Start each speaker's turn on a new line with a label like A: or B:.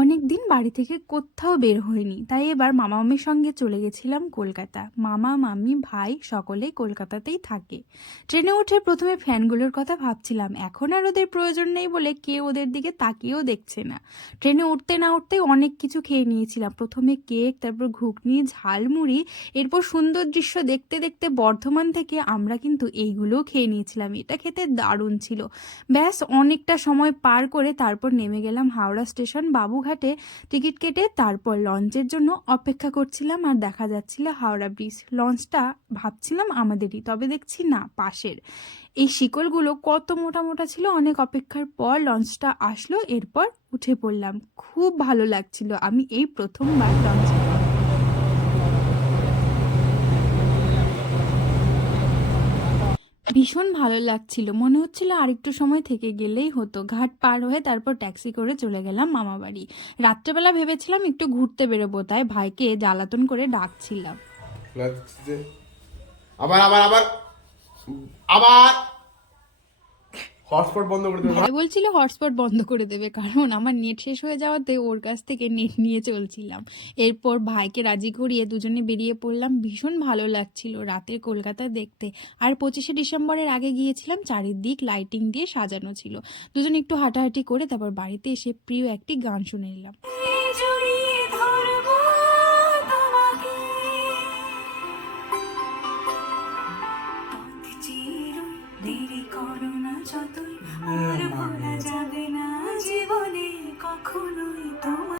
A: অনেক দিন বাড়ি থেকে কোথাও বের হয়নি তাই এবার মামা মামির সঙ্গে চলে গেছিলাম কলকাতা। মামা মামি ভাই সকলেই কলকাতাতেই থাকে। ট্রেনে উঠে প্রথমে ফ্যানগুলোর কথা ভাবছিলাম, এখন আর ওদের প্রয়োজন নেই বলে কেউ ওদের দিকে তাকিয়েও দেখছে না। ট্রেনে উঠতে না উঠতেই অনেক কিছু খেয়ে নিয়েছিলাম। প্রথমে কেক, তারপর ঘুগনি, ঝালমুড়ি, এরপর সুন্দর দৃশ্য দেখতে দেখতে বর্ধমান থেকে আমরা কিন্তু এইগুলোও খেয়ে নিয়েছিলাম। এটা খেতে দারুণ ছিল। ব্যাস, অনেকটা সময় পার করে তারপর নেমে গেলাম হাওড়া স্টেশন বাবুঘাটে টিকিট কেটে তারপর লঞ্চের জন্য অপেক্ষা করছিলাম আর দেখা যাচ্ছিল হাওড়া ব্রিজ। লঞ্চটা ভাবছিলাম আমাদেরই, তবে দেখছি না, পাশের। এই শিকলগুলো কত মোটা মোটা ছিল অনেক অপেক্ষার পর লঞ্চটা আসলো, এরপর উঠে পড়লাম। খুব ভালো লাগছিল, আমি এই প্রথমবার লঞ্চে। ভীষণ ভালো লাগছিল। মনে হচ্ছিল আরেকটু সময় থেকে গেলেই হতো। ঘাট পার হয়ে তারপর ট্যাক্সি করে চলে গেলাম মামা বাড়ি রাত্রেবেলা ভেবেছিলাম একটু ঘুরতে বেরোবো, তাই ভাইকে জ্বালাতন করে ডাকছিলাম।
B: আবার আবার আবার। আবার! হটস্পট বন্ধ করে দেবে।
A: ভাই বলছিল হটস্পট বন্ধ করে দেবে কারণ আমার নেট শেষ হয়ে যাওয়াতে ওর কাছ থেকে নেট নিয়ে চলছিলাম। এরপর ভাইকে রাজি করিয়ে দুজনে বেরিয়ে পড়লাম ভীষণ ভালো লাগছিল রাতের কলকাতা দেখতে। আর পঁচিশে ডিসেম্বরের আগে গিয়েছিলাম চারিদিক লাইটিং দিয়ে সাজানো ছিল। দুজন একটু হাঁটাহাঁটি করে তারপর বাড়িতে এসে প্রিয় একটি গান শুনে নিলাম দেরি করো যতই হ্যাঁ, মনে যাবে না জীবনে কখনো